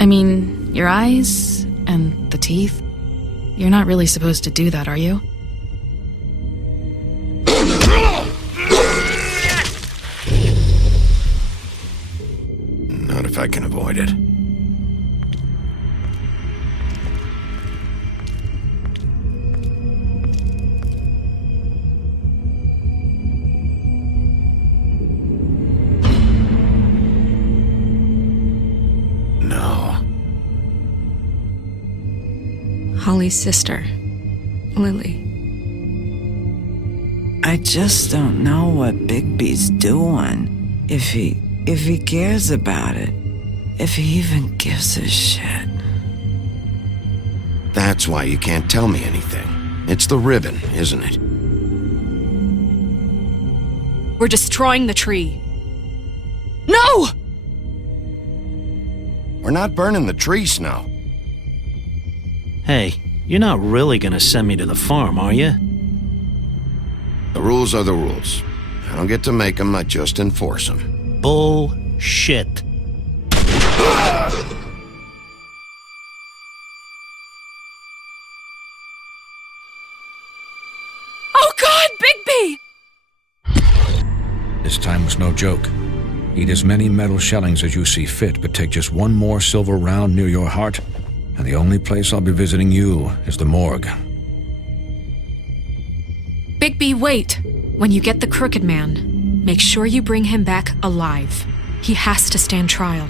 I mean, your eyes and the teeth. You're not really supposed to do that, are you? Not if I can avoid it. Holly's sister, Lily. I just don't know what Bigby's doing. If he cares about it. If he even gives a shit. That's why you can't tell me anything. It's the ribbon, isn't it? We're destroying the tree. No! We're not burning the tree, Snow. Hey, you're not really gonna send me to the farm, are you? The rules are the rules. I don't get to make them, I just enforce them. Bullshit. Oh God, Bigby! This time was no joke. Eat as many metal shellings as you see fit, but take just one more silver round near your heart, and the only place I'll be visiting you is the morgue. Bigby, wait! When you get the Crooked Man, make sure you bring him back alive. He has to stand trial.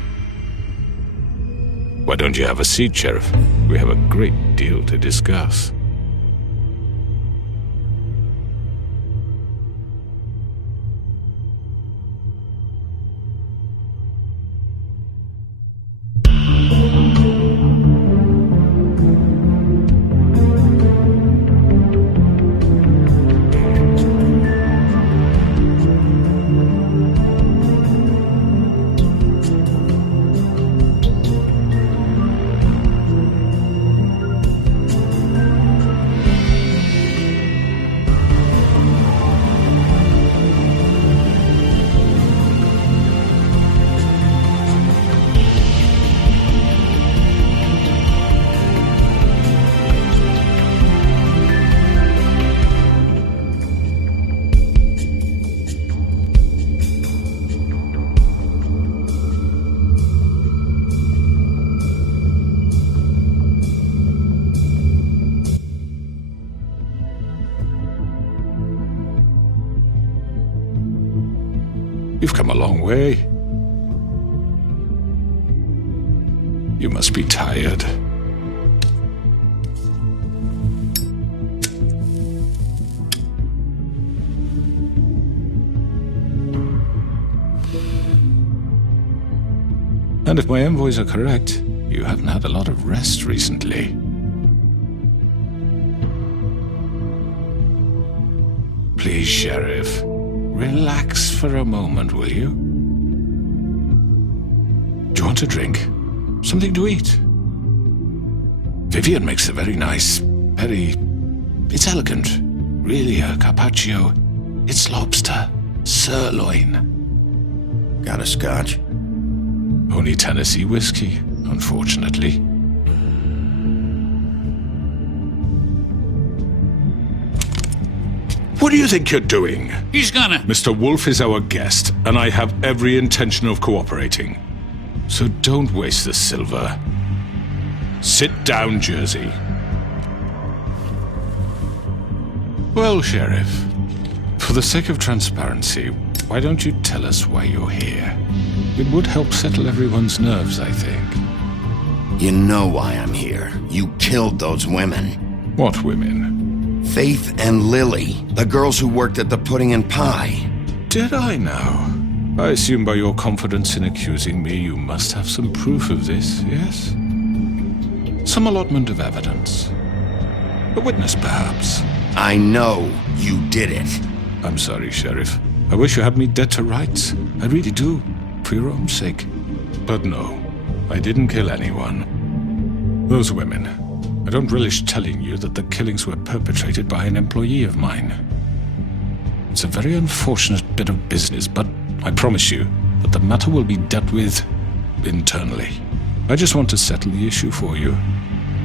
Why don't you have a seat, Sheriff? We have a great deal to discuss. You've come a long way. You must be tired. And if my envoys are correct, you haven't had a lot of rest recently. Please, Sheriff. Relax for a moment, will you? Do you want a drink? Something to eat? Vivian makes a very nice, it's elegant. Really a carpaccio. It's lobster. Sirloin. Got a scotch? Only Tennessee whiskey, unfortunately. What do you think you're doing? He's gonna... Mr. Wolf is our guest, and I have every intention of cooperating. So don't waste the silver. Sit down, Jersey. Well, Sheriff, for the sake of transparency, why don't you tell us why you're here? It would help settle everyone's nerves, I think. You know why I'm here. You killed those women. What women? Faith and Lily, the girls who worked at the Pudding and Pie. Did I now? I assume by your confidence in accusing me, you must have some proof of this, yes? Some allotment of evidence. A witness, perhaps. I know you did it. I'm sorry, Sheriff. I wish you had me dead to rights. I really do, for your own sake. But no, I didn't kill anyone. Those women... I don't relish telling you that the killings were perpetrated by an employee of mine. It's a very unfortunate bit of business, but I promise you that the matter will be dealt with internally. I just want to settle the issue for you.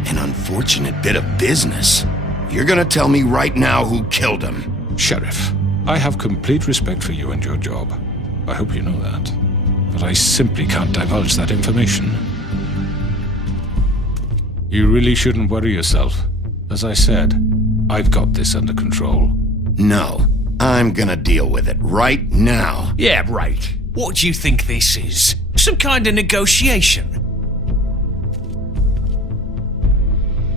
An unfortunate bit of business. You're gonna tell me right now who killed him. Sheriff, I have complete respect for you and your job. I hope you know that. But I simply can't divulge that information. You really shouldn't worry yourself. As I said, I've got this under control. No, I'm gonna deal with it right now. Yeah, right. What do you think this is? Some kind of negotiation?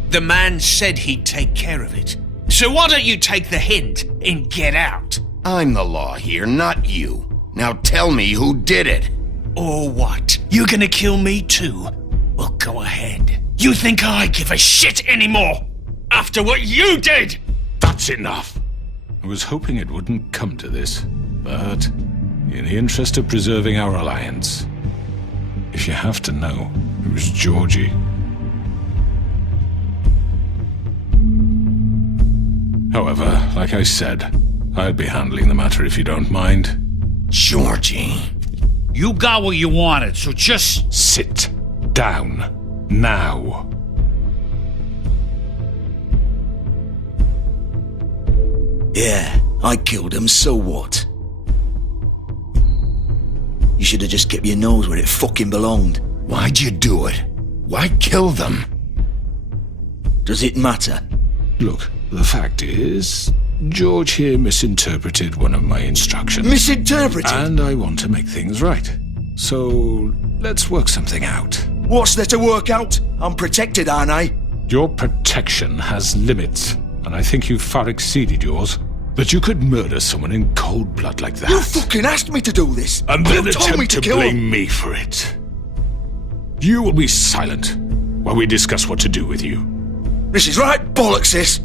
The man said he'd take care of it. So why don't you take the hint and get out? I'm the law here, not you. Now tell me who did it. Or what? You're gonna kill me too? Well, go ahead. You think I give a shit anymore? After what you did? That's enough. I was hoping it wouldn't come to this, but in the interest of preserving our alliance, if you have to know, it was Georgie. However, like I said, I'll be handling the matter if you don't mind. Georgie. You got what you wanted, so just... Sit down. Now. Yeah, I killed him, so what? You should have just kept your nose where it fucking belonged. Why'd you do it? Why kill them? Does it matter? Look, the fact is, George here misinterpreted one of my instructions. Misinterpreted? And I want to make things right. So, let's work something out. What's there to work out? I'm protected, aren't I? Your protection has limits, and I think you've far exceeded yours. That you could murder someone in cold blood like that. You fucking asked me to do this! And then you told me attempt to to kill blame him. me for it. You will be silent while we discuss what to do with you. This is right bollocks, sis!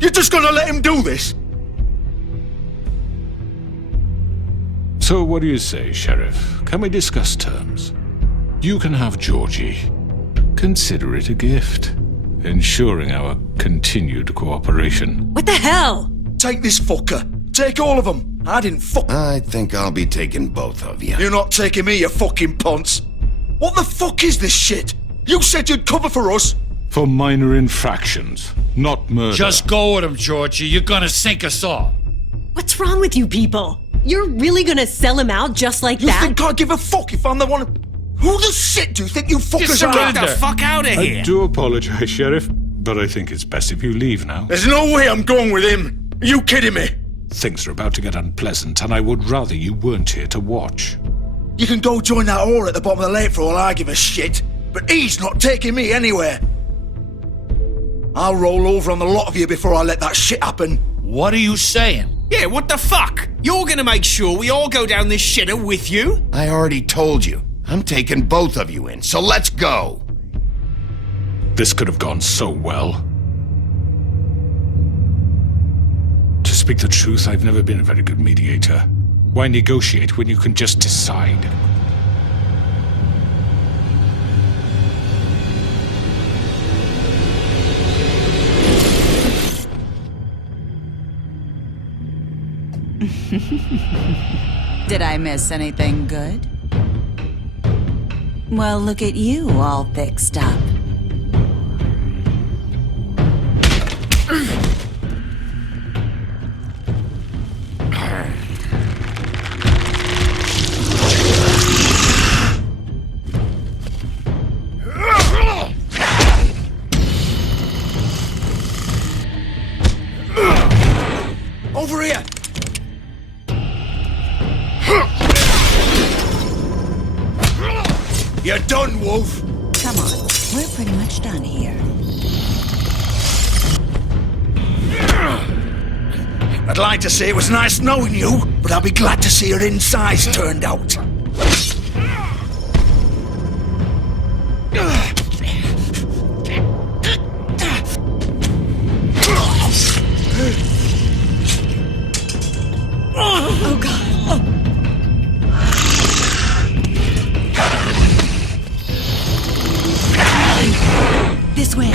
You're just gonna let him do this? So what do you say, Sheriff? Can we discuss terms? You can have Georgie. Consider it a gift, ensuring our continued cooperation. What the hell? Take this fucker. Take all of them. I didn't fuck... I think I'll be taking both of you. You're not taking me, you fucking ponce. What the fuck is this shit? You said you'd cover for us. For minor infractions, not murder. Just go with him, Georgie. You're gonna sink us all. What's wrong with you people? You're really gonna sell him out just like You that? think I give a fuck if I'm the one... Who the shit do you think you fuckers are? surrender. Get the fuck out of I here! do apologize, Sheriff, but I think it's best if you leave now. There's no way I'm going with him. Are you kidding me? Things are about to get unpleasant, and I would rather you weren't here to watch. You can go join that whore at the bottom of the lake for all I give a shit. But he's not taking me anywhere. I'll roll over on the lot of you before I let that shit happen. What are you saying? Yeah, what the fuck? You're gonna make sure we all go down this shitter with you? I already told you. I'm taking both of you in, so let's go. This could have gone so well. To speak the truth, I've never been a very good mediator. Why negotiate when you can just decide? Did I miss anything good? Well, look at you, all fixed up. Over here! You're done, Wolf! Come on, we're pretty much done here. I'd like to say it was nice knowing you, but I'll be glad to see your insides turned out. Oh god. This way.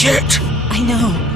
Shit! I know.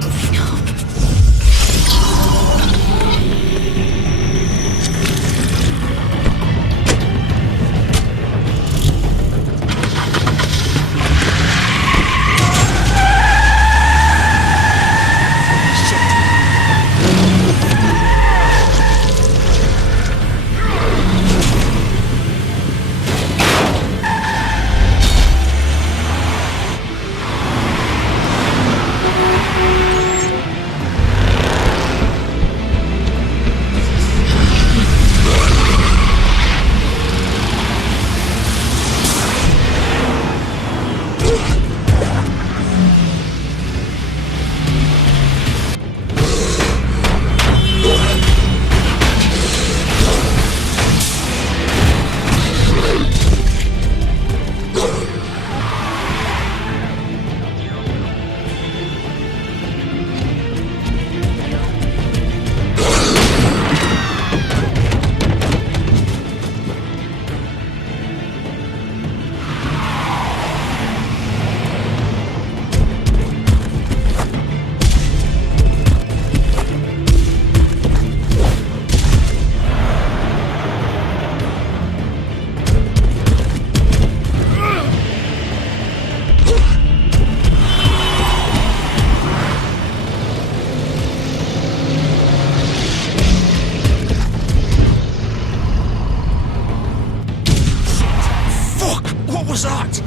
What was that?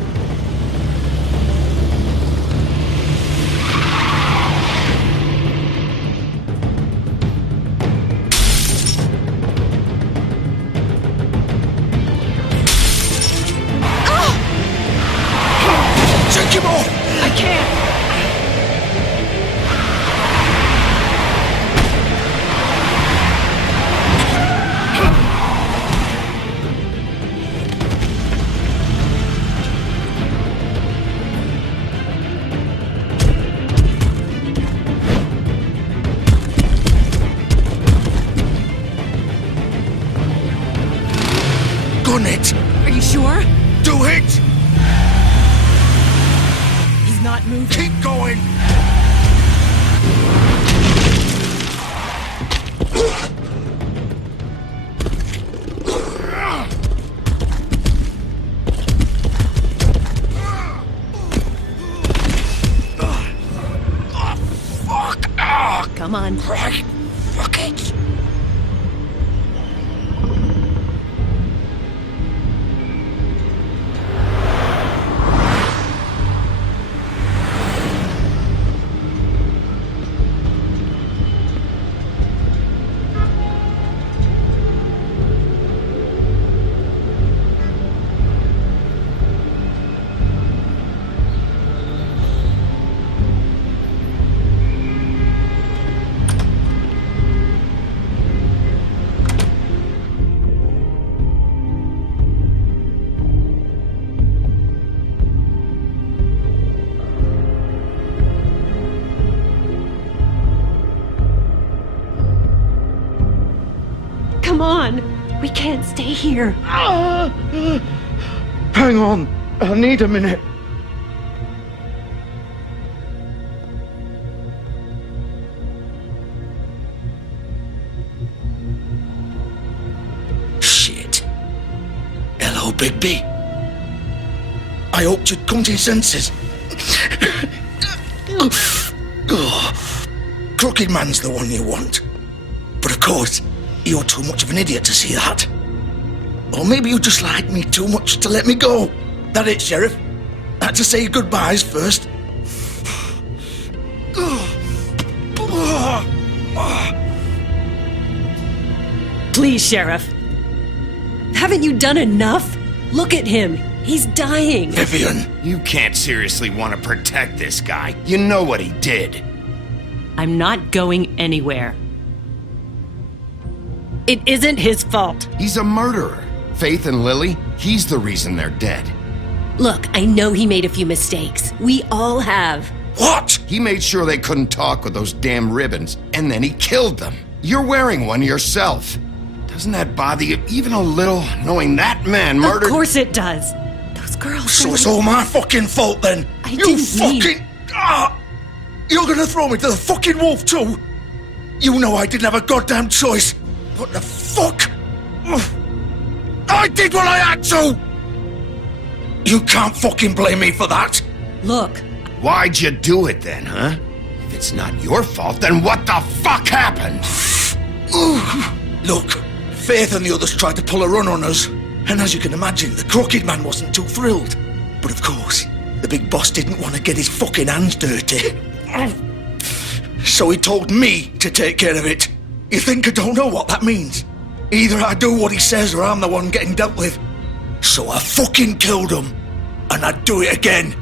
Take him off! I can't. Gun it! Are you sure? Do it! He's not moving. Keep going! Come on. Right. Fuck it! Come on. We can't stay here. Hang on. I need a minute. Shit. Hello, Bigby. I hoped you'd come to your senses. Crooked Man's the one you want. But of course, you're too much of an idiot to see that. Or maybe you just like me too much to let me go. That it, Sheriff? Had to say your goodbyes first. Please, Sheriff. Haven't you done enough? Look at him. He's dying. Vivian. You can't seriously want to protect this guy. You know what he did. I'm not going anywhere. It isn't his fault. He's a murderer. Faith and Lily, he's the reason they're dead. Look, I know he made a few mistakes. We all have. What? He made sure they couldn't talk with those damn ribbons, and then he killed them. You're wearing one yourself. Doesn't that bother you even a little, knowing that man murdered— Of course it does. Those girls. So it's all my fucking fault then. I you didn't fucking. mean- You're gonna throw me to the fucking wolf too? You know I didn't have a goddamn choice. What the fuck? I did what I had to! You can't fucking blame me for that. Look, Why'd you do it then, huh? If it's not your fault, then what the fuck happened? Look, Faith and the others tried to pull a run on us. And as you can imagine, the Crooked Man wasn't too thrilled. But of course, the big boss didn't want to get his fucking hands dirty. So he told me to take care of it. You think I don't know what that means? Either I do what he says or I'm the one getting dealt with. So I fucking killed him. And I'd do it again.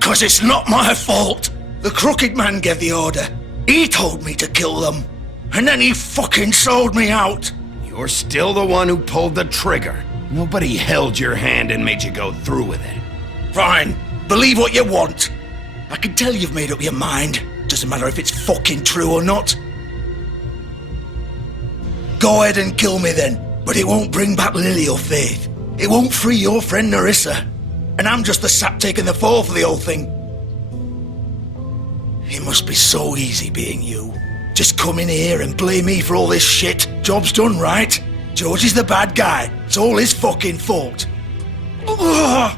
'Cause it's not my fault. The Crooked Man gave the order. He told me to kill them. And then he fucking sold me out. You're still the one who pulled the trigger. Nobody held your hand and made you go through with it. Fine. Believe what you want. I can tell you've made up your mind. Doesn't matter if it's fucking true or not. Go ahead and kill me then. But it won't bring back Lily or Faith. It won't free your friend Narissa. And I'm just the sap taking the fall for the whole thing. It must be so easy being you. Just come in here and blame me for all this shit. Job's done, right? George is the bad guy. It's all his fucking fault. But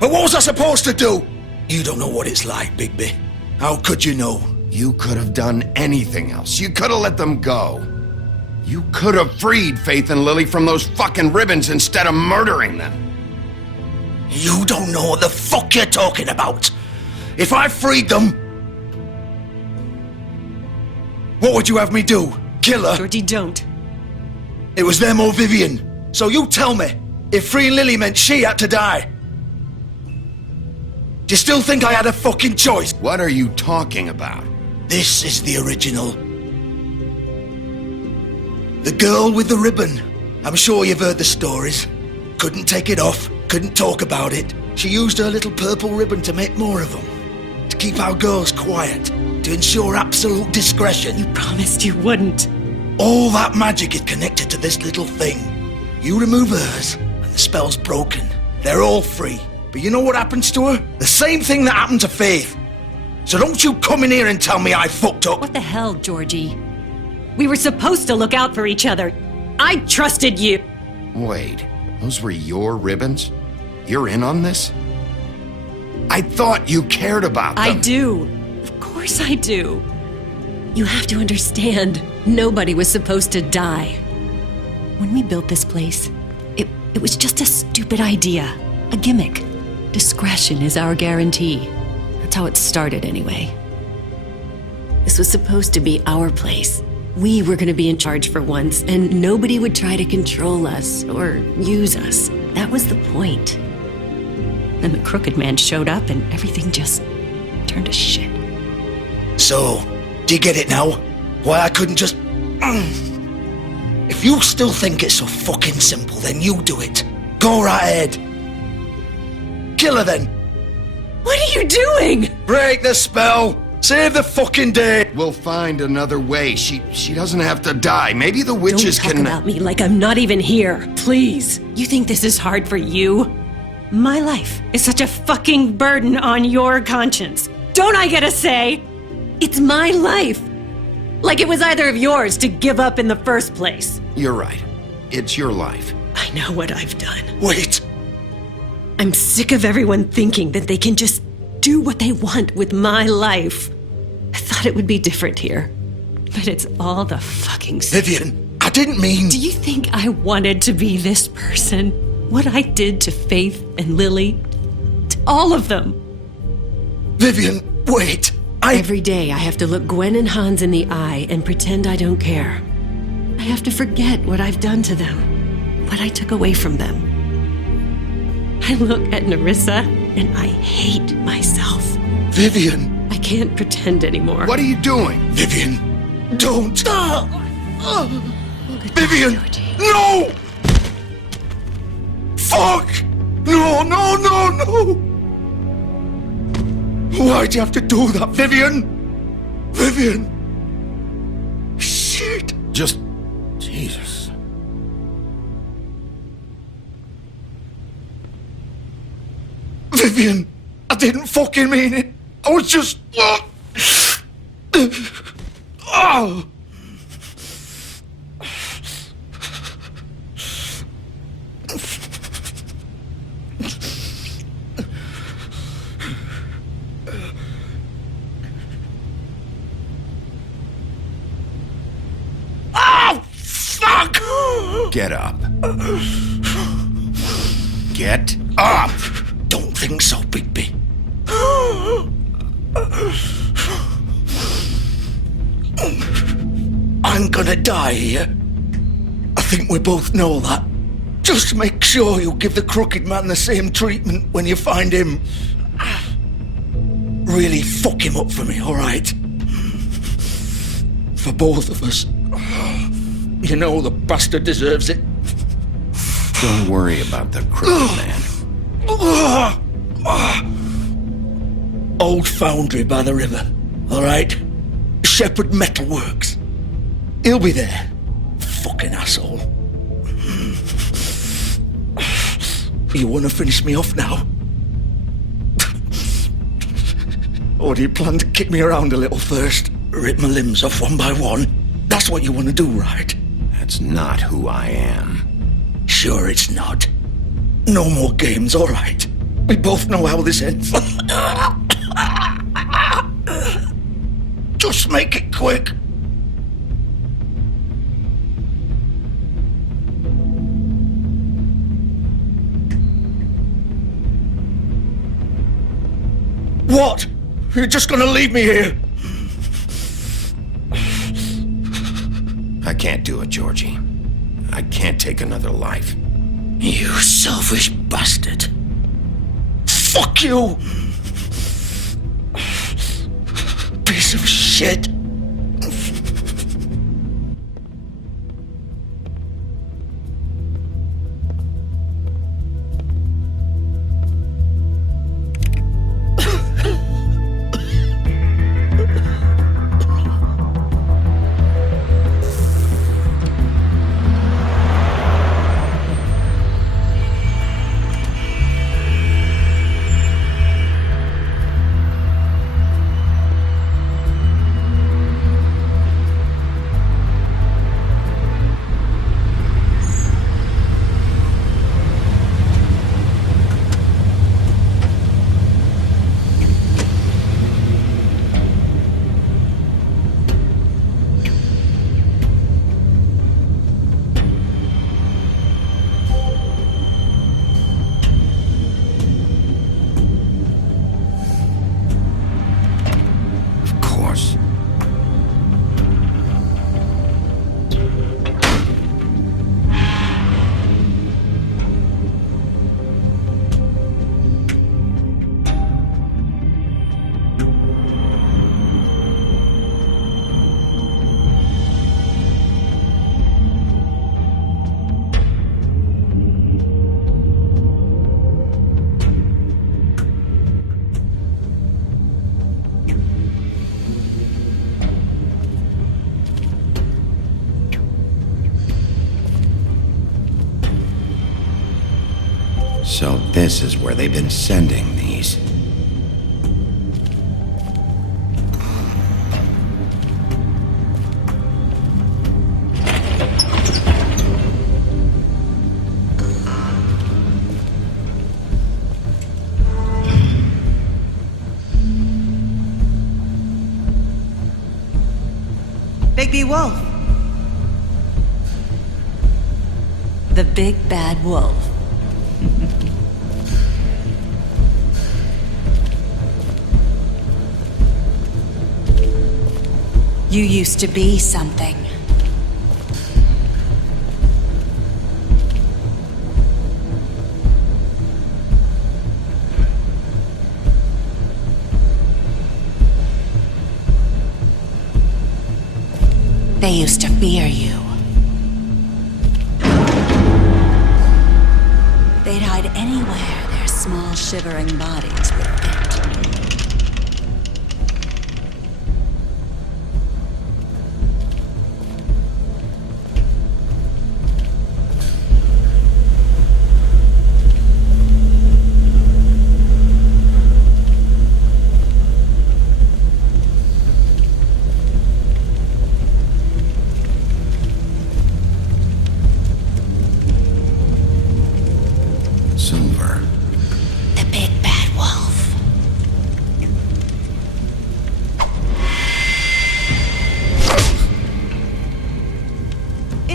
what was I supposed to do? You don't know what it's like, Bigby. How could you know? You could have done anything else. You could have let them go. You could have freed Faith and Lily from those fucking ribbons instead of murdering them. You don't know what the fuck you're talking about. If I freed them... What would you have me do? Kill her? Georgie, don't. It was them or Vivian. So you tell me, if freeing Lily meant she had to die, do you still think I had a fucking choice? What are you talking about? This is the original. The girl with the ribbon. I'm sure you've heard the stories. Couldn't take it off, couldn't talk about it. She used her little purple ribbon to make more of them. To keep our girls quiet. To ensure absolute discretion. You promised you wouldn't. All that magic is connected to this little thing. You remove hers, and the spell's broken. They're all free. But you know what happens to her? The same thing that happened to Faith. So don't you come in here and tell me I fucked up. What the hell, Georgie? We were supposed to look out for each other. I trusted you. Wait, those were your ribbons? You're in on this? I thought you cared about them. I do. Of course I do. You have to understand, nobody was supposed to die. When we built this place, it was just a stupid idea. A gimmick. Discretion is our guarantee. That's how it started anyway. This was supposed to be our place. We were going to be in charge for once, and nobody would try to control us or use us. That was the point. Then the Crooked Man showed up, and everything just turned to shit. So, do you get it now? Why I couldn't just... If you still think it's so fucking simple, then you do it. Go right ahead. Kill her then. What are you doing? Break the spell. Save the fucking day. We'll find another way. She doesn't have to die. Maybe the witches Don't talk can... about me like I'm not even here. Please. You think this is hard for you? My life is such a fucking burden on your conscience. Don't I get a say? It's my life. Like it was either of yours to give up in the first place. You're right. It's your life. I know what I've done. Wait. I'm sick of everyone thinking that they can just do what they want with my life. I thought it would be different here. But it's all the fucking same. Vivian, I didn't mean... Do you think I wanted to be this person? What I did to Faith and Lily? To all of them? Vivian, wait. Every day I have to look Gwen and Hans in the eye and pretend I don't care. I have to forget what I've done to them. What I took away from them. I look at Narissa and I hate myself. Vivian. I can't pretend anymore. What are you doing? Vivian, don't. Vivian, no! Fuck! No, no, no, no! Why'd you have to do that, Vivian? Vivian! Shit! Just... Jesus. Vivian, I didn't fucking mean it. I was just... Oh! Oh, fuck! Get up. Get up! Don't think so, Bigby. I'm gonna die here. I think we both know that. Just make sure you give the crooked man the same treatment when you find him. Really fuck him up for me, alright? For both of us. You know the bastard deserves it. Don't worry about the crooked man. Old foundry by the river, alright? Shepherd Metalworks. He'll be there. Fucking asshole. You want to finish me off now? Or do you plan to kick me around a little first? Rip my limbs off one by one? That's what you want to do, right? That's not who I am. Sure it's not. No more games, alright? We both know how this ends. Just make it quick. What? You're just gonna leave me here? I can't do it, Georgie. I can't take another life. You selfish bastard. Fuck you! Piece of shit. So this is where they've been sending these. Bigby Wolf. The big bad wolf. You used to be something. They used to fear you. They'd hide anywhere their small shivering bodies would fit.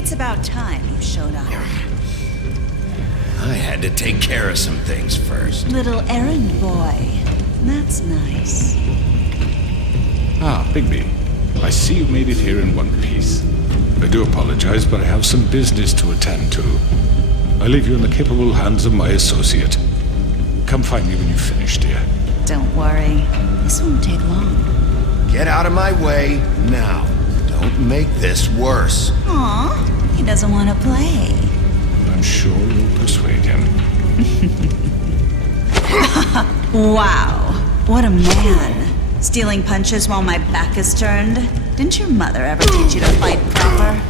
It's about time you showed up. I had to take care of some things first. Little errand boy. That's nice. Ah, Bigby. I see you made it here in one piece. I do apologize, but I have some business to attend to. I leave you in the capable hands of my associate. Come find me when you finish, dear. Don't worry. This won't take long. Get out of my way now. Don't make this worse. Aw, he doesn't want to play. I'm sure you'll persuade him. Wow, what a man. Stealing punches while my back is turned? Didn't your mother ever teach you to fight proper?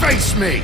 Face me!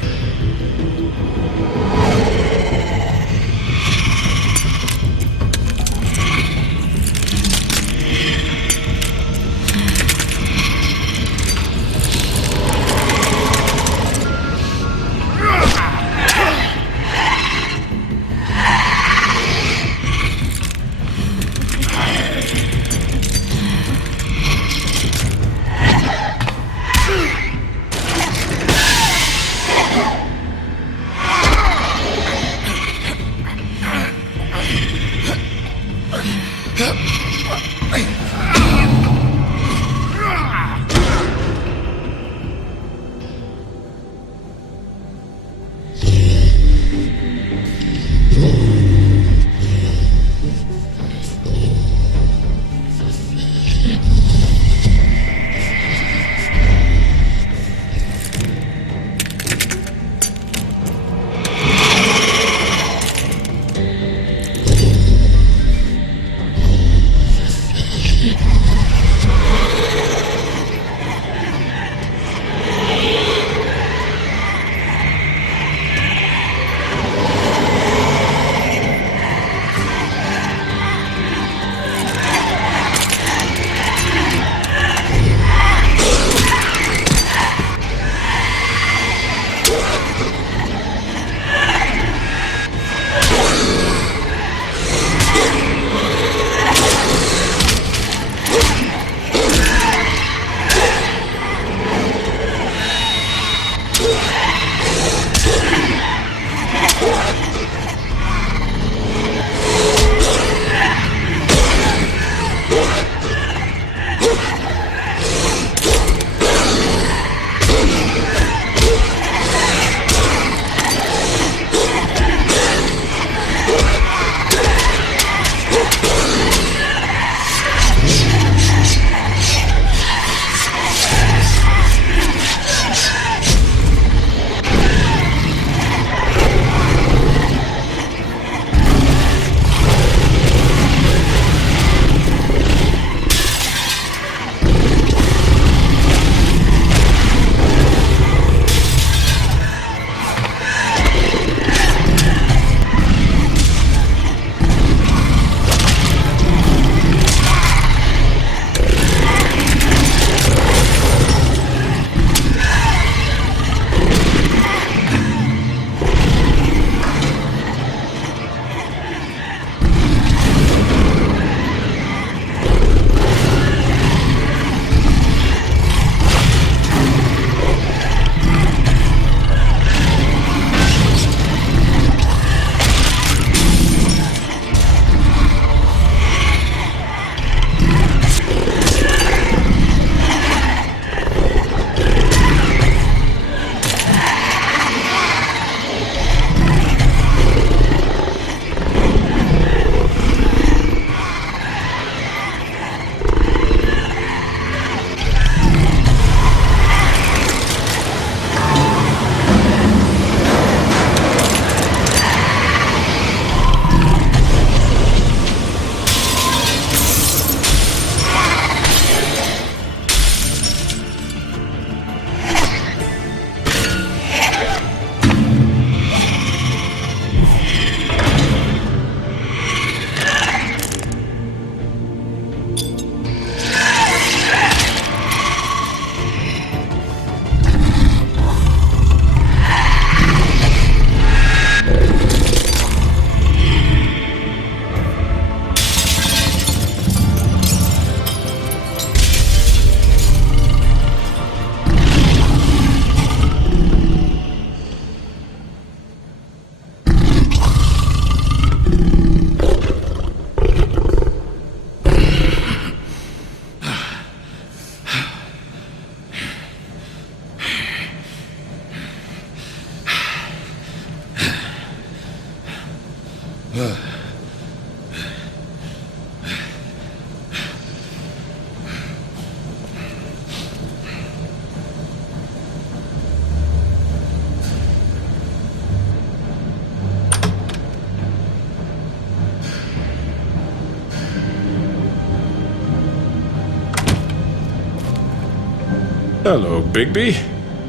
Hello, Bigby.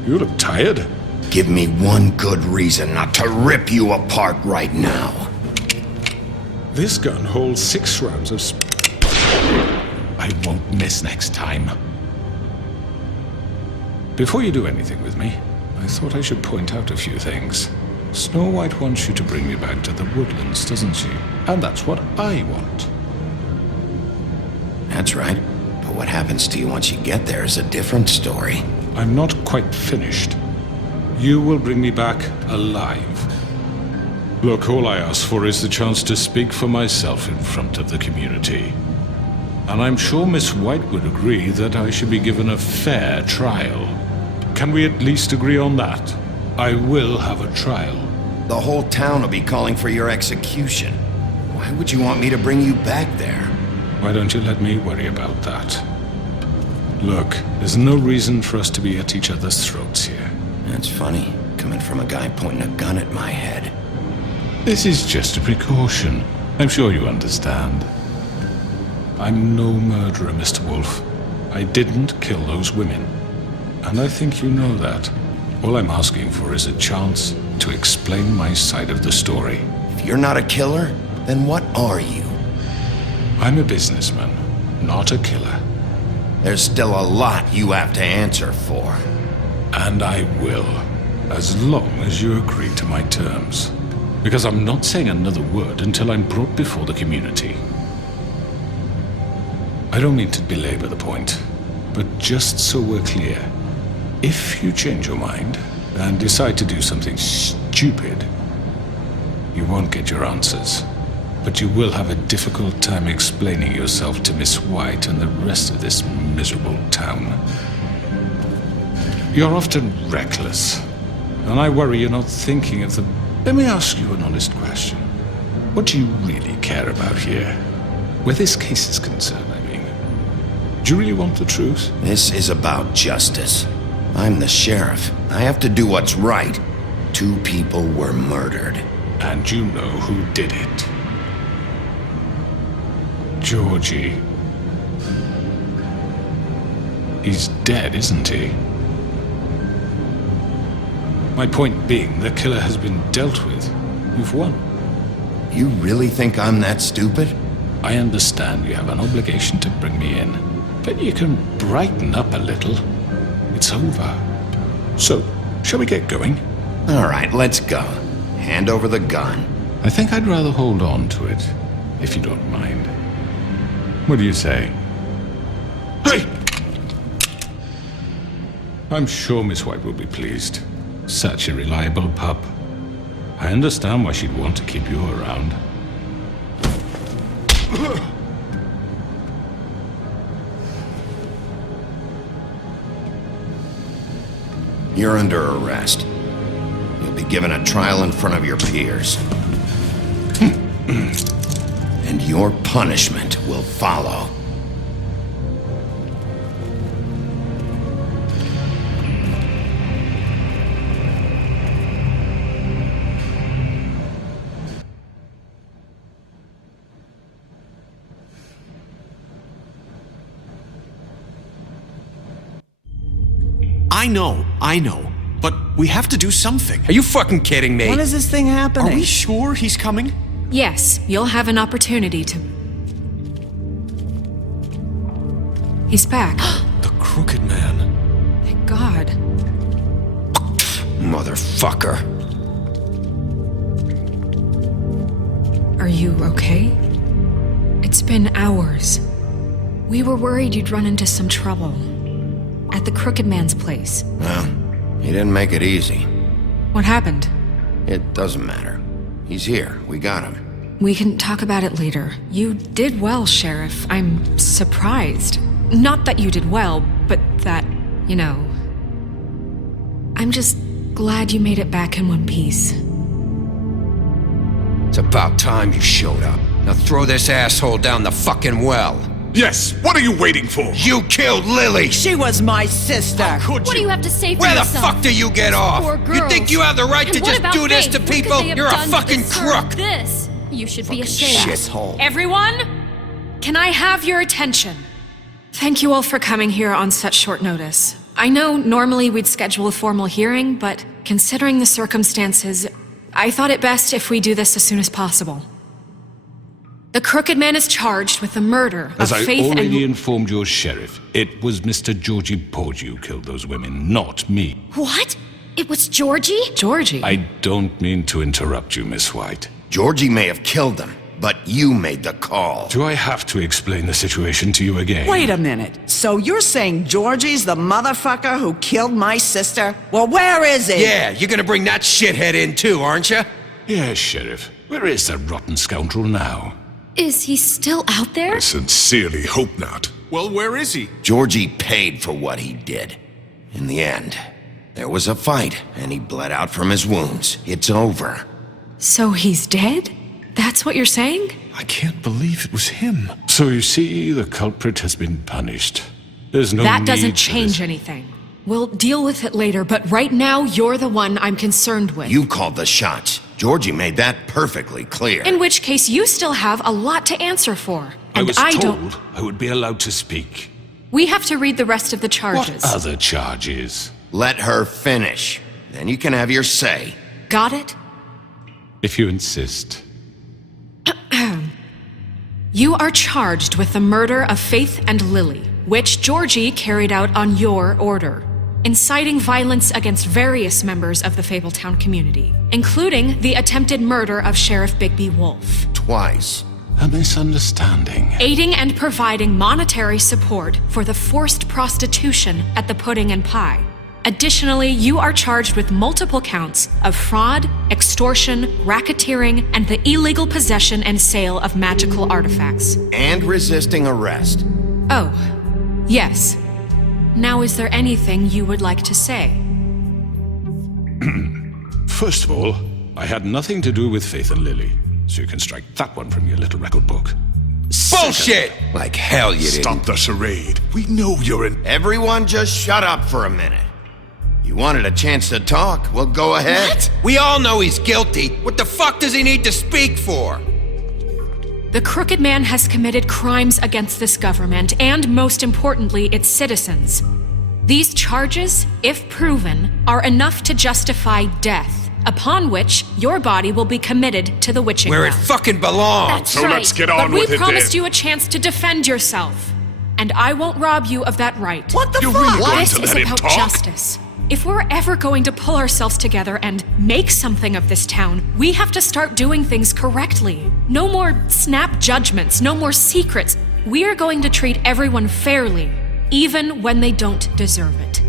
You look tired. Give me one good reason not to rip you apart right now. This gun holds 6 rounds of I won't miss next time. Before you do anything with me, I thought I should point out a few things. Snow White wants you to bring me back to the woodlands, doesn't she? And that's what I want. That's right. But what happens to you once you get there is a different story. I'm not quite finished. You will bring me back alive. Look, all I ask for is the chance to speak for myself in front of the community. And I'm sure Miss White would agree that I should be given a fair trial. Can we at least agree on that? I will have a trial. The whole town will be calling for your execution. Why would you want me to bring you back there? Why don't you let me worry about that? Look, there's no reason for us to be at each other's throats here. That's funny, coming from a guy pointing a gun at my head. This is just a precaution. I'm sure you understand. I'm no murderer, Mr. Wolf. I didn't kill those women. And I think you know that. All I'm asking for is a chance to explain my side of the story. If you're not a killer, then what are you? I'm a businessman, not a killer. There's still a lot you have to answer for. And I will, as long as you agree to my terms. Because I'm not saying another word until I'm brought before the community. I don't mean to belabor the point, but just so we're clear, if you change your mind and decide to do something stupid, you won't get your answers. But you will have a difficult time explaining yourself to Miss White and the rest of this miserable town. You're often reckless, and I worry you're not thinking of the... Let me ask you an honest question. What do you really care about here? Where this case is concerned, I mean. Do you really want the truth? This is about justice. I'm the sheriff. I have to do what's right. 2 people were murdered. And you know who did it. Georgie. He's dead, isn't he? My point being, the killer has been dealt with. You've won. You really think I'm that stupid? I understand you have an obligation to bring me in, but you can brighten up a little. It's over. So, shall we get going? All right, let's go. Hand over the gun. I think I'd rather hold on to it, if you don't mind. What do you say? Hey! I'm sure Miss White will be pleased. Such a reliable pup. I understand why she'd want to keep you around. You're under arrest. You'll be given a trial in front of your peers. And your punishment will follow. I know. But we have to do something. Are you fucking kidding me? When is this thing happening? Are we sure he's coming? Yes, you'll have an opportunity to... He's back. The Crooked Man. Thank God. Motherfucker. Are you okay? It's been hours. We were worried you'd run into some trouble. At the Crooked Man's place. Well, he didn't make it easy. What happened? It doesn't matter. He's here. We got him. We can talk about it later. You did well, Sheriff. I'm surprised. Not that you did well, but that, you know... I'm just glad you made it back in one piece. It's about time you showed up. Now throw this asshole down the fucking well. Yes, what are you waiting for? You killed Lily! She was my sister! What do you have to say for Where yourself? the fuck do you get off? Poor You girls. think you have the right And to what just about do this Faith? to What could people? they have You're a done to fucking deserve crook! This. You should be ashamed. Shithole. Everyone, can I have your attention? Thank you all for coming here on such short notice. I know normally we'd schedule a formal hearing, but considering the circumstances, I thought it best if we do this as soon as possible. The Crooked Man is charged with the murder As of I Faith already and... informed your sheriff, it was Mr. Georgie Porgy who killed those women, not me. What? It was Georgie? Georgie? I don't mean to interrupt you, Miss White. Georgie may have killed them, but you made the call. Do I have to explain the situation to you again? Wait a minute. So you're saying Georgie's the motherfucker who killed my sister? Well, where is he? Yeah, you're gonna bring that shithead in too, aren't you? Yes, Sheriff. Where is that rotten scoundrel now? Is he still out there? I sincerely hope not. Well, where is he? Georgie paid for what he did. In the end, there was a fight, and he bled out from his wounds. It's over. So he's dead? That's what you're saying? I can't believe it was him. So you see, the culprit has been punished. There's no That need doesn't for change this. anything. We'll deal with it later, but right now, you're the one I'm concerned with. You called the shots. Georgie made that perfectly clear. In which case, you still have a lot to answer for. I And was don't... told I would be allowed to speak. We have to read the rest of the charges. What other charges? Let her finish. Then you can have your say. Got it? If you insist. You are charged with the murder of Faith and Lily, which Georgie carried out on your order, inciting violence against various members of the Fabletown community, including the attempted murder of Sheriff Bigby Wolf. Twice. A misunderstanding. Aiding and providing monetary support for the forced prostitution at the Pudding and Pie. Additionally, you are charged with multiple counts of fraud, extortion, racketeering, and the illegal possession and sale of magical artifacts. And resisting arrest. Oh, yes. Now, is there anything you would like to say? First of all, I had nothing to do with Faith and Lily, so you can strike that one from your little record book. Bullshit! Like hell you didn't. Stop the charade. We know you're in. Everyone just shut up for a minute. You wanted a chance to talk? Well, go ahead. What? We all know he's guilty. What the fuck does he need to speak for? The Crooked Man has committed crimes against this government and, most importantly, its citizens. These charges, if proven, are enough to justify death, upon which your body will be committed to the witching Where it well. fucking belongs. That's So right. let's get on But with we it promised then. you a chance to defend yourself, and I won't rob you of that right. What the You're fuck? really going This to is let him about talk? justice. If we're ever going to pull ourselves together and make something of this town, we have to start doing things correctly. No more snap judgments, no more secrets. We are going to treat everyone fairly, even when they don't deserve it.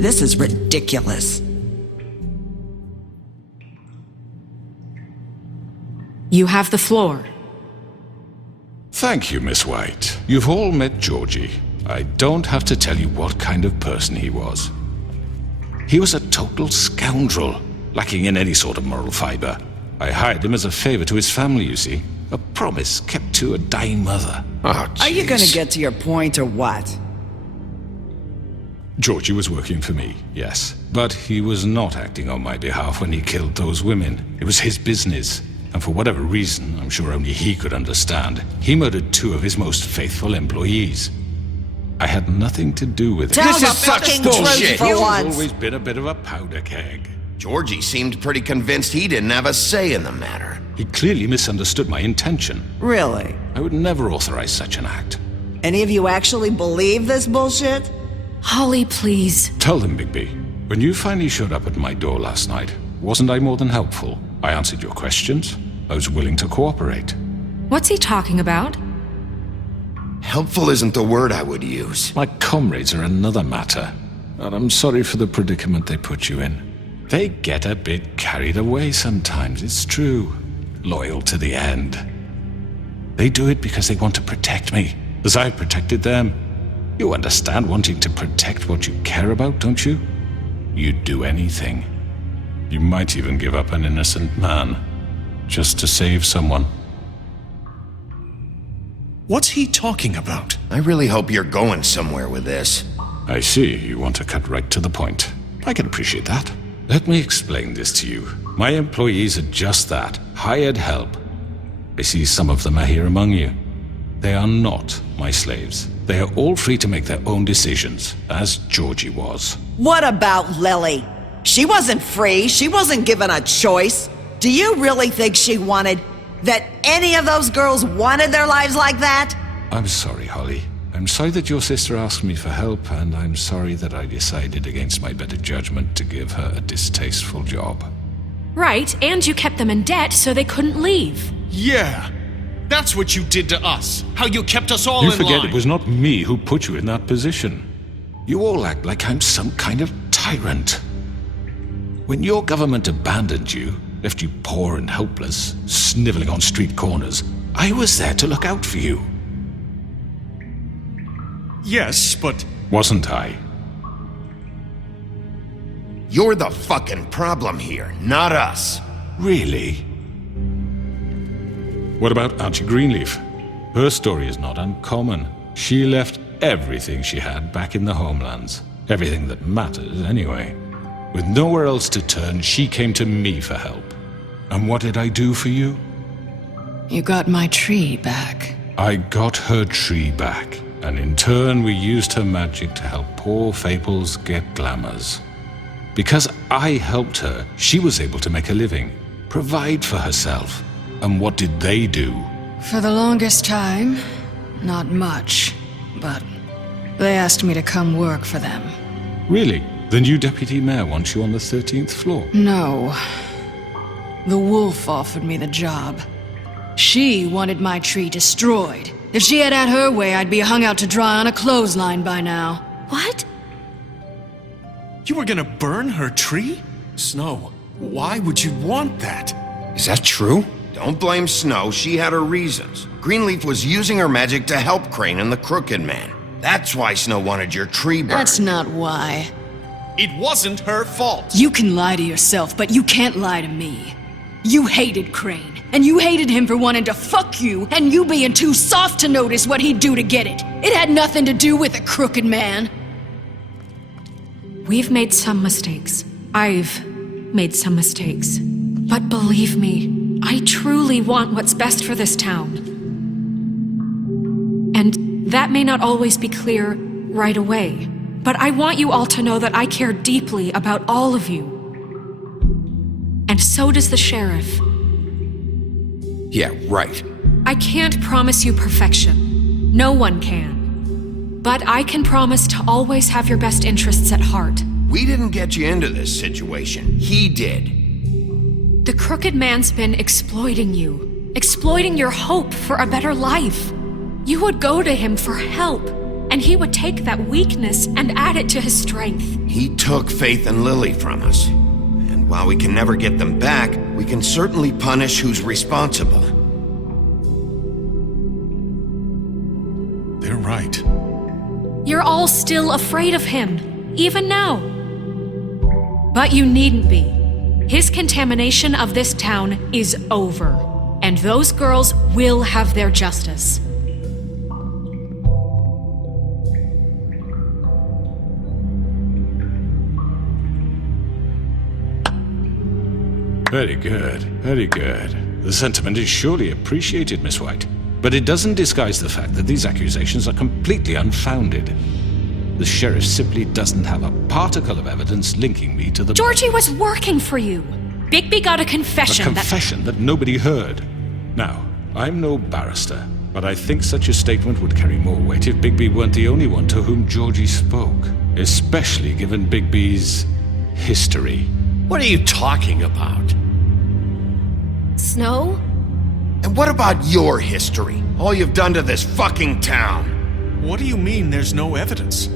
This is ridiculous. You have the floor. Thank you, Miss White. You've all met Georgie. I don't have to tell you what kind of person he was. He was a total scoundrel, lacking in any sort of moral fiber. I hired him as a favor to his family, you see. A promise kept to a dying mother. Oh, Are you gonna jeez. get to your point or what? Georgie was working for me, yes. But he was not acting on my behalf when he killed those women. It was his business. And for whatever reason, I'm sure only he could understand, he murdered 2 of his most faithful employees. I had nothing to do with it. Tell This the is such fucking bullshit. truth for He's once. always been a bit of a powder keg. Georgie seemed pretty convinced he didn't have a say in the matter. He clearly misunderstood my intention. Really? I would never authorize such an act. Any of you actually believe this bullshit? Holly, please. Tell them, Bigby, when you finally showed up at my door last night, wasn't I more than helpful? I answered your questions. I was willing to cooperate. What's he talking about? Helpful isn't the word I would use. My comrades are another matter, and I'm sorry for the predicament they put you in. They get a bit carried away sometimes, it's true. Loyal to the end. They do it because they want to protect me, as I've protected them. You understand wanting to protect what you care about, don't you? You'd do anything. You might even give up an innocent man, just to save someone. What's he talking about? I really hope you're going somewhere with this. I see you want to cut right to the point. I can appreciate that. Let me explain this to you. My employees are just that, hired help. I see some of them are here among you. They are not my slaves. They are all free to make their own decisions, as Georgie was. What about Lily? She wasn't free. She wasn't given a choice. Do you really think she wanted... that any of those girls wanted their lives like that? I'm sorry, Holly. I'm sorry that your sister asked me for help, and I'm sorry that I decided against my better judgment to give her a distasteful job. Right, and you kept them in debt so they couldn't leave. Yeah. That's what you did to us. How you kept us all You in forget line. it was not me who put you in that position. You all act like I'm some kind of tyrant. When your government abandoned you, left you poor and helpless, sniveling on street corners, I was there to look out for you. Yes, but... Wasn't I? You're the fucking problem here, not us. Really? What about Auntie Greenleaf? Her story is not uncommon. She left everything she had back in the homelands. Everything that matters, anyway. With nowhere else to turn, she came to me for help. And what did I do for you? You got my tree back. I got her tree back, and in turn we used her magic to help poor Fables get glamours. Because I helped her, she was able to make a living, provide for herself. And what did they do? For the longest time, not much. But they asked me to come work for them. Really? The new deputy mayor wants you on the 13th floor? No. The wolf offered me the job. She wanted my tree destroyed. If she had her way, I'd be hung out to dry on a clothesline by now. What? You were gonna burn her tree? Snow, why would you want that? Is that true? Don't blame Snow, she had her reasons. Greenleaf was using her magic to help Crane and the Crooked Man. That's why Snow wanted your tree burned. That's not why. It wasn't her fault. You can lie to yourself, but you can't lie to me. You hated Crane, and you hated him for wanting to fuck you, and you being too soft to notice what he'd do to get it. It had nothing to do with the Crooked Man. We've made some mistakes. I've made some mistakes. But believe me, I truly want what's best for this town. And that may not always be clear right away, but I want you all to know that I care deeply about all of you. And so does the sheriff. Yeah, right. I can't promise you perfection. No one can. But I can promise to always have your best interests at heart. We didn't get you into this situation. He did. The Crooked Man's been exploiting you. Exploiting your hope for a better life. You would go to him for help, and he would take that weakness and add it to his strength. He took Faith and Lily from us. And while we can never get them back, we can certainly punish who's responsible. They're right. You're all still afraid of him, even now. But you needn't be. His contamination of this town is over, and those girls will have their justice. Very good, very good. The sentiment is surely appreciated, Miss White. But it doesn't disguise the fact that these accusations are completely unfounded. The sheriff simply doesn't have a particle of evidence linking me to the... Georgie was working for you. Bigby got a confession A confession that nobody heard. Now, I'm no barrister, but I think such a statement would carry more weight if Bigby weren't the only one to whom Georgie spoke. Especially given Bigby's history. What are you talking about? Snow? And what about your history? All you've done to this fucking town? What do you mean there's no evidence?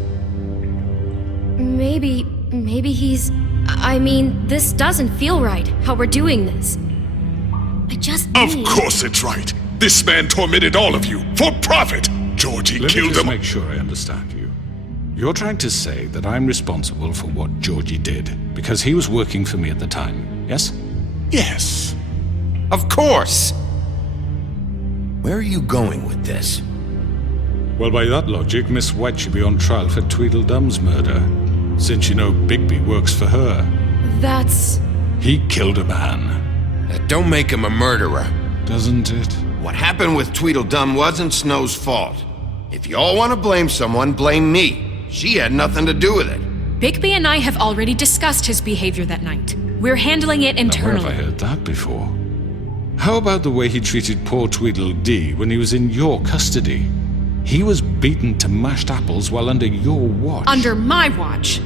Maybe he's... I mean, this doesn't feel right, how we're doing this. I just Of need... course it's right. This man tormented all of you for profit. Georgie Let me killed just them. make sure I understand you. You're trying to say that I'm responsible for what Georgie did because he was working for me at the time, yes? Yes. Of course! Where are you going with this? Well, by that logic, Miss White should be on trial for Tweedledum's murder, since you know Bigby works for her. That's... He killed a man. That don't make him a murderer. Doesn't it? What happened with Tweedledum wasn't Snow's fault. If you all want to blame someone, blame me. She had nothing to do with it. Bigby and I have already discussed his behavior that night. We're handling it Now, where have I internally. heard that before? How about the way he treated poor Tweedledee when he was in your custody? He was beaten to mashed apples while under your watch. Under my watch.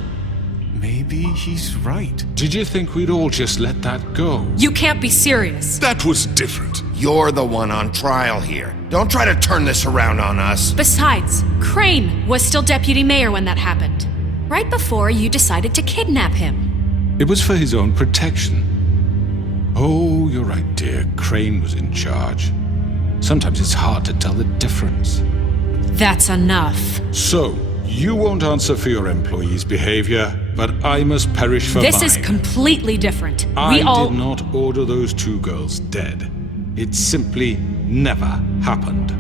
Maybe he's right. Did you think we'd all just let that go? You can't be serious. That was different. You're the one on trial here. Don't try to turn this around on us. Besides, Crane was still deputy mayor when that happened. Right before you decided to kidnap him. It was for his own protection. Oh, you're right, dear. Crane was in charge. Sometimes it's hard to tell the difference. That's enough. So, you won't answer for your employees' behavior, but I must perish for This mine. is completely different. I did not order those 2 girls dead. It simply never happened.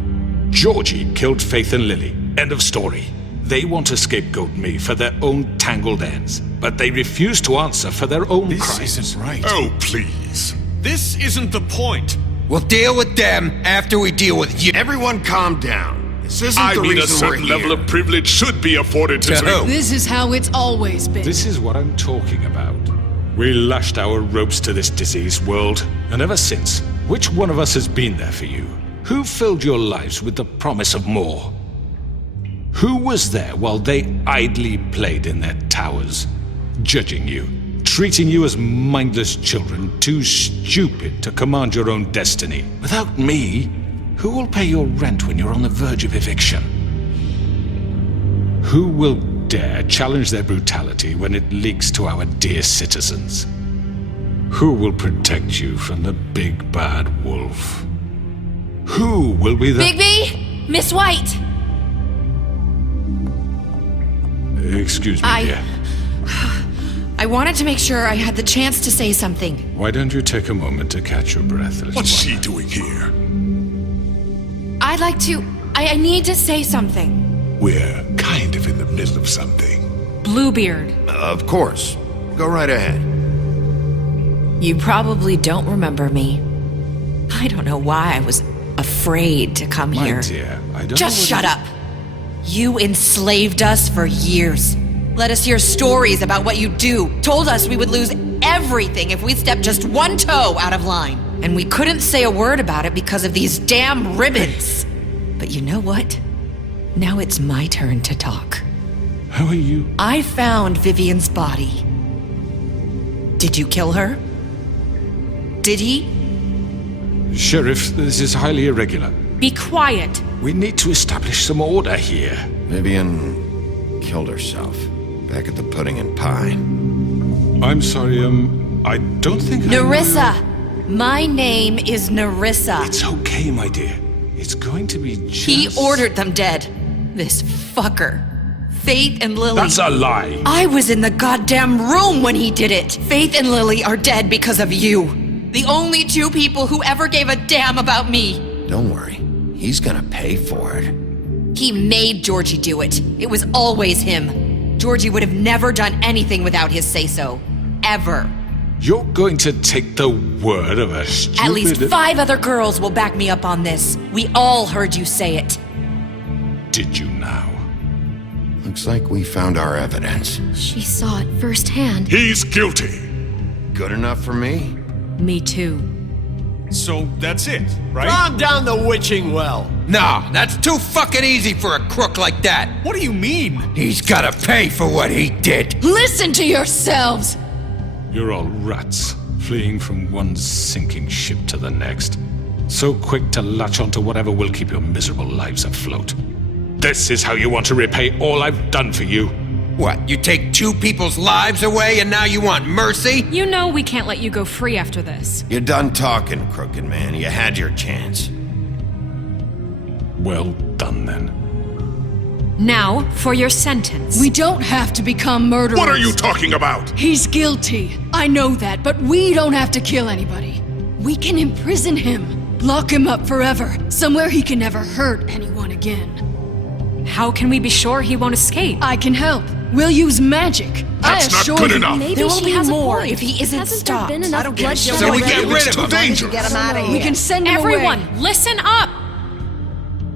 Georgie killed Faith and Lily. End of story. They want to scapegoat me for their own tangled ends, but they refuse to answer for their own crimes. This isn't right. Oh, please. This isn't the point. We'll deal with them after we deal with you. Everyone calm down. This isn't I the mean, a reason we're certain here. level of privilege should be afforded to To who? This is how it's always been. This is what I'm talking about. We lashed our ropes to this diseased world, and ever since, which one of us has been there for you? Who filled your lives with the promise of more? Who was there while they idly played in their towers, judging you, treating you as mindless children, too stupid to command your own destiny? Without me, who will pay your rent when you're on the verge of eviction? Who will dare challenge their brutality when it leaks to our dear citizens? Who will protect you from the big bad wolf? Who will be the— Bigby? Miss White! Excuse me, dear. I wanted to make sure I had the chance to say something. Why don't you take a moment to catch your breath, little What's one? she doing here? I'd like to. I need to say something. We're kind of in the middle of something. Bluebeard. Of course. Go right ahead. You probably don't remember me. I don't know why I was afraid to come My here. dear, I don't Just know shut up. You enslaved us for years. Let us hear stories about what you do. Told us we would lose everything if we stepped just one toe out of line. And we couldn't say a word about it because of these damn ribbons. But you know what? Now it's my turn to talk. How are you? I found Vivian's body. Did you kill her? Did he? Sheriff, this is highly irregular. Be quiet. We need to establish some order here. Vivian killed herself back at the Pudding and Pie. I'm sorry, I don't think Nerissa! My name is Nerissa. It's okay, my dear. It's going to be just— He ordered them dead. This fucker. Faith and Lily. That's a lie. I was in the goddamn room when he did it. Faith and Lily are dead because of you. The only 2 people who ever gave a damn about me. Don't worry. He's gonna pay for it. He made Georgie do it. It was always him. Georgie would have never done anything without his say-so. Ever. You're going to take the word of a stupid— At least 5 other girls will back me up on this. We all heard you say it. Did you now? Looks like we found our evidence. She saw it firsthand. He's guilty. Good enough for me? Me too. So that's it, right? Calm down the witching well. Nah, that's too fucking easy for a crook like that. What do you mean? He's gotta pay for what he did. Listen to yourselves! You're all rats, fleeing from one sinking ship to the next. So quick to latch onto whatever will keep your miserable lives afloat. This is how you want to repay all I've done for you? What, you take 2 people's lives away and now you want mercy? You know we can't let you go free after this. You're done talking, crooked man. You had your chance. Well done, then. Now, for your sentence. We don't have to become murderers. What are you talking about? He's guilty. I know that, but we don't have to kill anybody. We can imprison him. Lock him up forever. Somewhere he can never hurt anyone again. How can we be sure he won't escape? I can help. We'll use magic. That's not assure good you, enough. Maybe There will she be has more a point. if he isn't Hasn't stopped. There been enough bloodshed? So we get rid It's of too him. dangerous. Get him out of here. We can send him Everyone, away. listen up!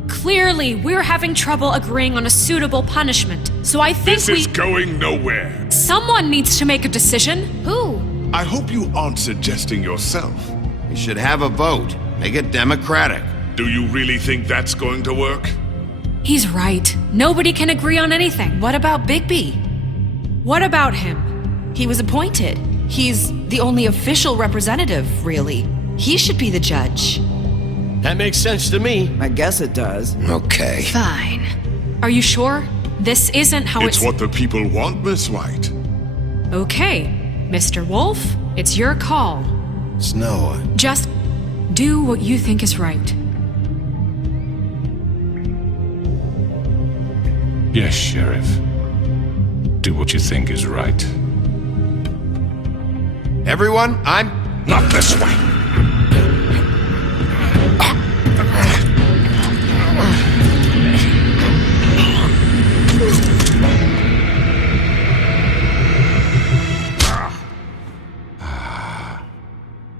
Clearly, we're having trouble agreeing on a suitable punishment. So I think This is going nowhere. someone needs to make a decision. Who? I hope you aren't suggesting yourself. We should have a vote. Make it democratic. Do you really think that's going to work? He's right. Nobody can agree on anything. What about Bigby? What about him? He was appointed. He's the only official representative, really. He should be the judge. That makes sense to me. I guess it does. Okay. Fine. Are you sure? This isn't how It's what the people want, Miss White. Okay, Mr. Wolf, it's your call. Snow, Just do what you think is right. Yes, Sheriff. Do what you think is right. everyone, I'm... Not this way.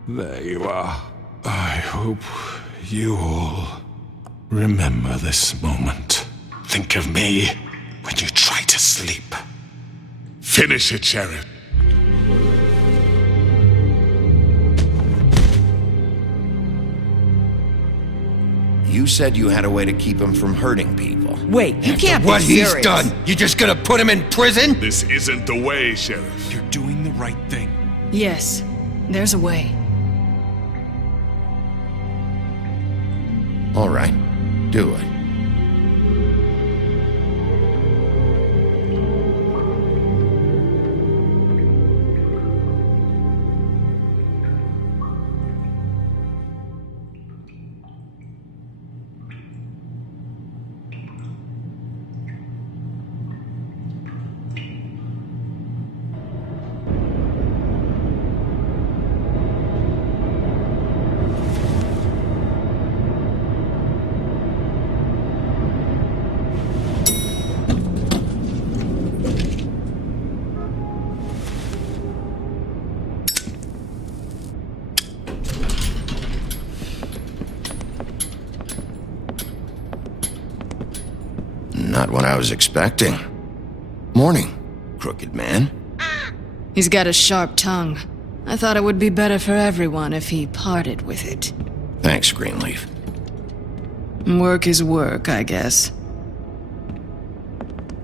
There you are. I hope you all remember this moment. Think of me when you try to sleep. Finish it, Sheriff. You said you had a way to keep him from hurting people. Wait, you can't What be he's serious. done, you just gonna put him in prison? This isn't the way, Sheriff. You're doing the right thing. Yes, there's a way. All right, do it. Not what I was expecting. Morning, crooked man. He's got a sharp tongue. I thought it would be better for everyone if he parted with it. Thanks, Greenleaf. Work is work, I guess.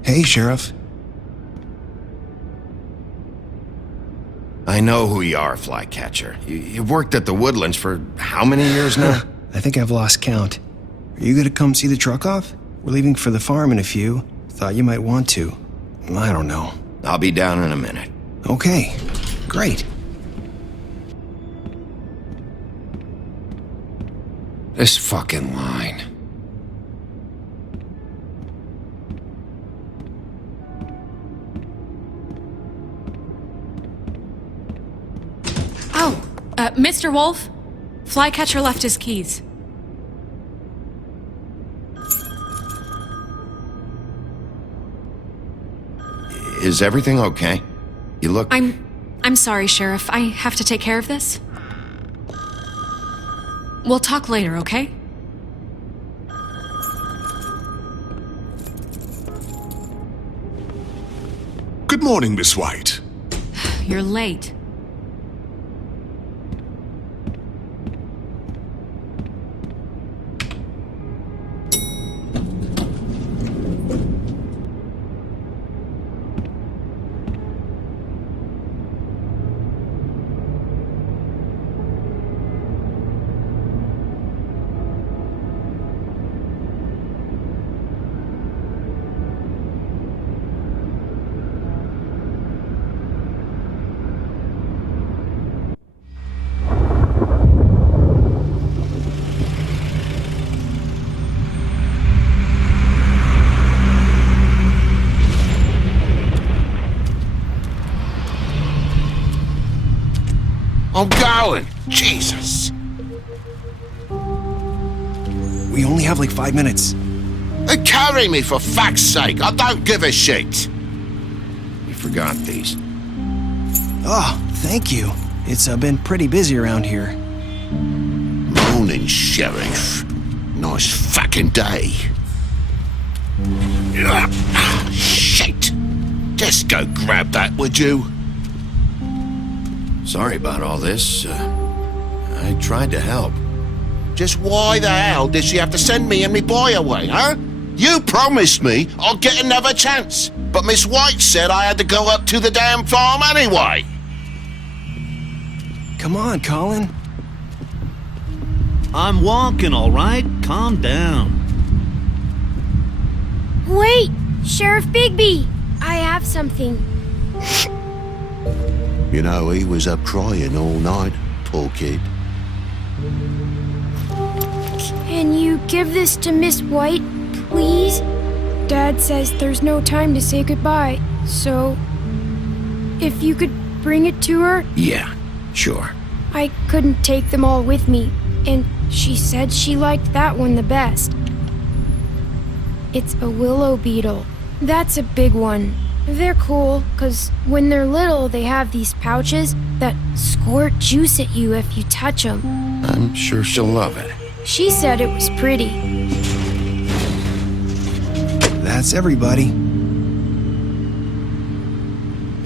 Hey, Sheriff. I know who you are, Flycatcher. You've worked at the Woodlands for how many years now? I think I've lost count. Are you gonna come see the truck off? We're leaving for the farm in a few. Thought you might want to. I don't know. I'll be down in a minute. Okay, great. This fucking line. Oh, Mr. Wolf, Flycatcher left his keys. Is everything okay? You look... I'm sorry, Sheriff. I have to take care of this. We'll talk later, okay? Good morning, Miss White. You're late. I'm going! Jesus! We only have like 5 minutes. Carry me, for fuck's sake! I don't give a shit! You forgot these. Oh, thank you. It's been pretty busy around here. Morning, Sheriff. Nice fucking day. Shit! Just go grab that, would you? Sorry about all this. I tried to help. Just why the hell did she have to send me and me boy away, huh? You promised me I'd get another chance, but Miss White said I had to go up to the damn farm anyway. Come on, Colin. I'm walking, all right? Calm down. Wait! Sheriff Bigby! I have something. You know, he was up crying all night, poor kid. Can you give this to Miss White, please? Dad says there's no time to say goodbye, so if you could bring it to her? Yeah, sure. I couldn't take them all with me, and she said she liked that one the best. It's a willow beetle. That's a big one. They're cool, 'cause when they're little, they have these pouches that squirt juice at you if you touch them. I'm sure she'll love it. She said it was pretty. That's everybody.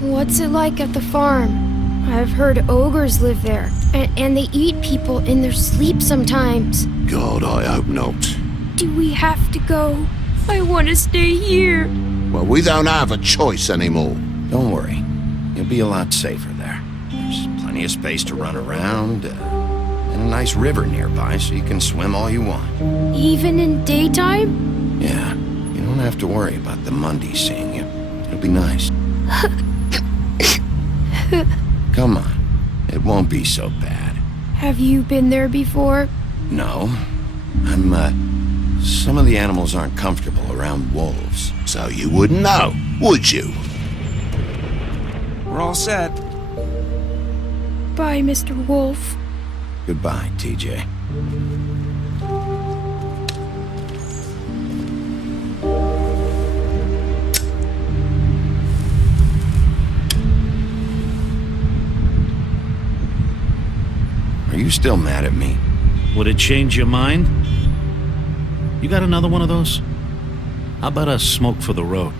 What's it like at the farm? I've heard ogres live there, and they eat people in their sleep sometimes. God, I hope not. Do we have to go? I want to stay here. Well, we don't have a choice anymore. Don't worry. You'll be a lot safer there. There's plenty of space to run around, and a nice river nearby so you can swim all you want. Even in daytime? Yeah, you don't have to worry about the Mundies seeing you. It'll be nice. Come on. It won't be so bad. Have you been there before? No. Some of the animals aren't comfortable around wolves. So you wouldn't know, would you? We're all set. Bye, Mr. Wolf. Goodbye, TJ. Are you still mad at me? Would it change your mind? You got another one of those? How about a smoke for the road?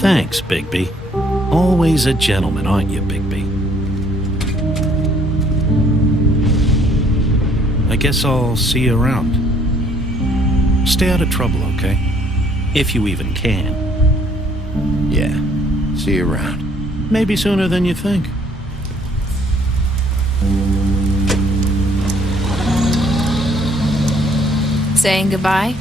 Thanks, Bigby. Always a gentleman, aren't you, Bigby? I guess I'll see you around. Stay out of trouble, okay? If you even can. Yeah. See you around. Maybe sooner than you think. Saying goodbye?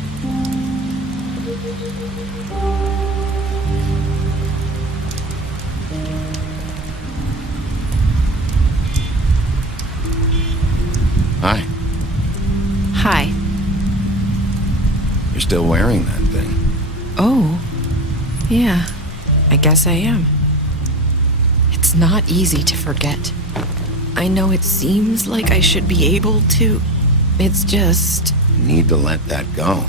Hi. Hi. You're still wearing that thing. Oh. Yeah. I guess I am. It's not easy to forget. I know it seems like I should be able to. It's just... You need to let that go.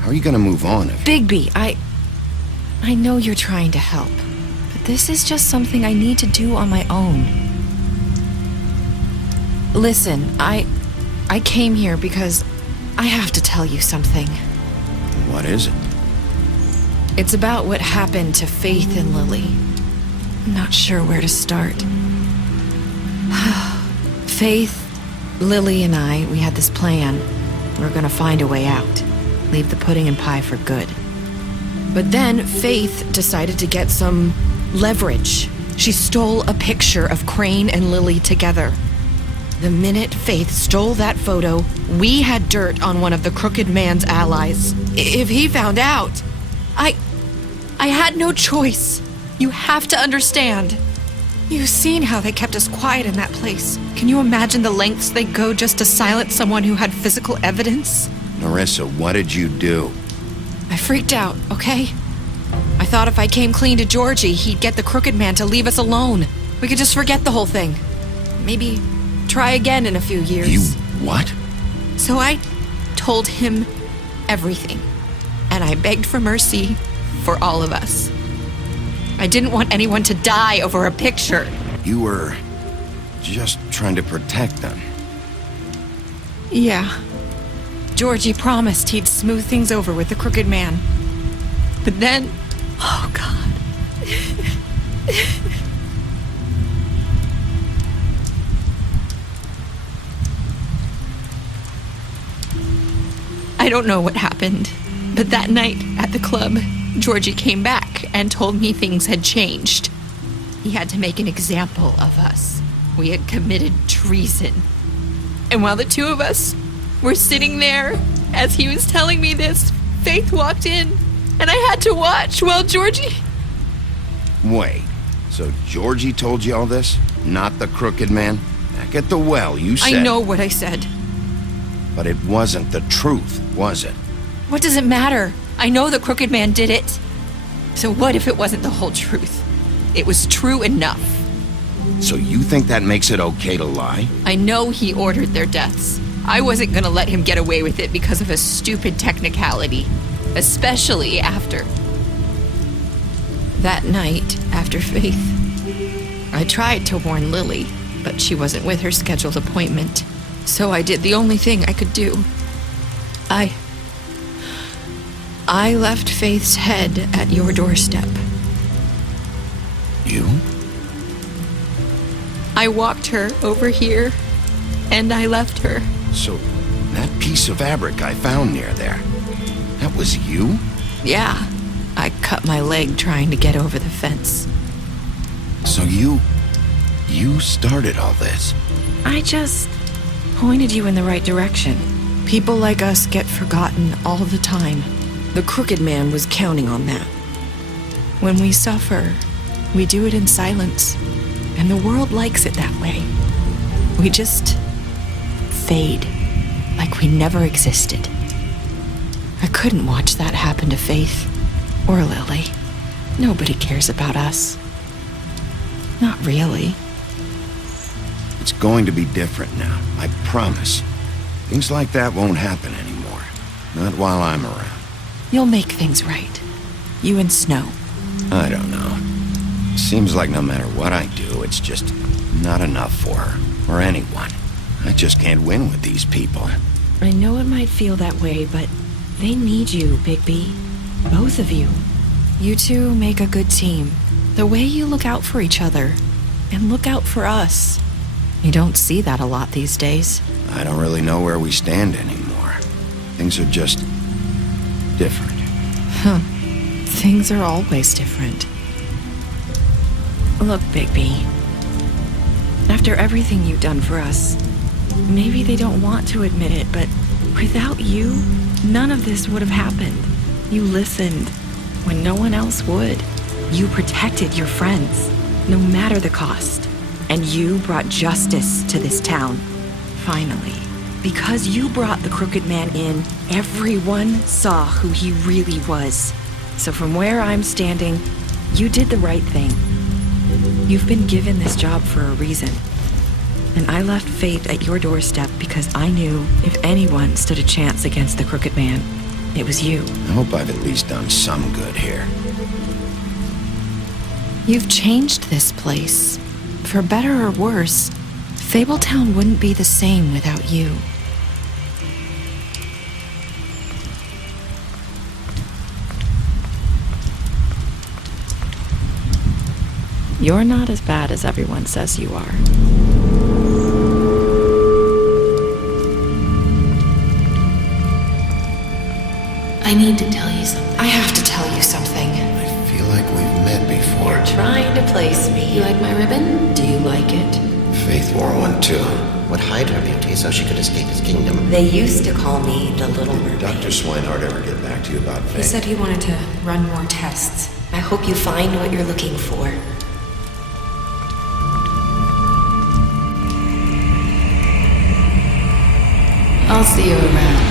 How are you gonna move on if... Bigby, I know you're trying to help, but this is just something I need to do on my own. Listen, I came here because I have to tell you something. What is it? It's about what happened to Faith and Lily. I'm not sure where to start. Faith, Lily, and I, we had this plan. We were gonna find a way out. Leave the pudding and pie for good. But then Faith decided to get some leverage. She stole a picture of Crane and Lily together. The minute Faith stole that photo, we had dirt on one of the Crooked Man's allies. If he found out, I had no choice. You have to understand. You've seen how they kept us quiet in that place. Can you imagine the lengths they go just to silence someone who had physical evidence? Narissa, what did you do? I freaked out, okay? I thought if I came clean to Georgie, he'd get the Crooked Man to leave us alone. We could just forget the whole thing. Maybe try again in a few years. You What? So I told him everything, and I begged for mercy for all of us. I didn't want anyone to die over a picture. You were just trying to protect them. Yeah. Georgie promised he'd smooth things over with the crooked man. But then... Oh, God. I don't know what happened, but that night at the club, Georgie came back and told me things had changed. He had to make an example of us. We had committed treason. And while the two of us were sitting there, as he was telling me this, Faith walked in, and I had to watch while Georgie... Wait, so Georgie told you all this? Not the crooked man? Back at the well, you said... I know what I said. But it wasn't the truth, was it? What does it matter? I know the crooked man did it. So what if it wasn't the whole truth? It was true enough. So you think that makes it okay to lie? I know he ordered their deaths. I wasn't gonna let him get away with it because of a stupid technicality. Especially after... That night, after Faith, I tried to warn Lily, but she wasn't with her scheduled appointment. So I did the only thing I could do. I left Faith's head at your doorstep. You? I walked her over here, and I left her. So, that piece of fabric I found near there, that was you? Yeah, I cut my leg trying to get over the fence. So you started all this? I just pointed you in the right direction. People like us get forgotten all the time. The crooked man was counting on that. When we suffer, we do it in silence, and the world likes it that way. We just fade, like we never existed. I couldn't watch that happen to Faith or Lily. Nobody cares about us. Not really. It's going to be different now, I promise. Things like that won't happen anymore. Not while I'm around. You'll make things right. You and Snow. I don't know. Seems like no matter what I do, it's just not enough for her, or anyone. I just can't win with these people. I know it might feel that way, but they need you, Bigby. Both of you. You two make a good team. The way you look out for each other, and look out for us. You don't see that a lot these days. I don't really know where we stand anymore. Things are just different. Huh. Things are always different. Look, Bigby. After everything you've done for us, maybe they don't want to admit it, but without you, none of this would have happened. You listened when no one else would. You protected your friends, no matter the cost. And you brought justice to this town. Finally. Because you brought the crooked man in, everyone saw who he really was. So from where I'm standing, you did the right thing. You've been given this job for a reason. And I left Faith at your doorstep because I knew if anyone stood a chance against the crooked man, it was you. I hope I've at least done some good here. You've changed this place. For better or worse, Fabletown wouldn't be the same without you. You're not as bad as everyone says you are. I need to tell you something. I have to tell you something. I feel like we've met before. You're trying to place me. You like my ribbon? Do you like it? Faith wore one too. Would hide her beauty so she could escape his kingdom. They used to call me the Little Mermaid. Did Dr. Swinehart ever get back to you about Faith? He said he wanted to run more tests. I hope you find what you're looking for. I'll see you around.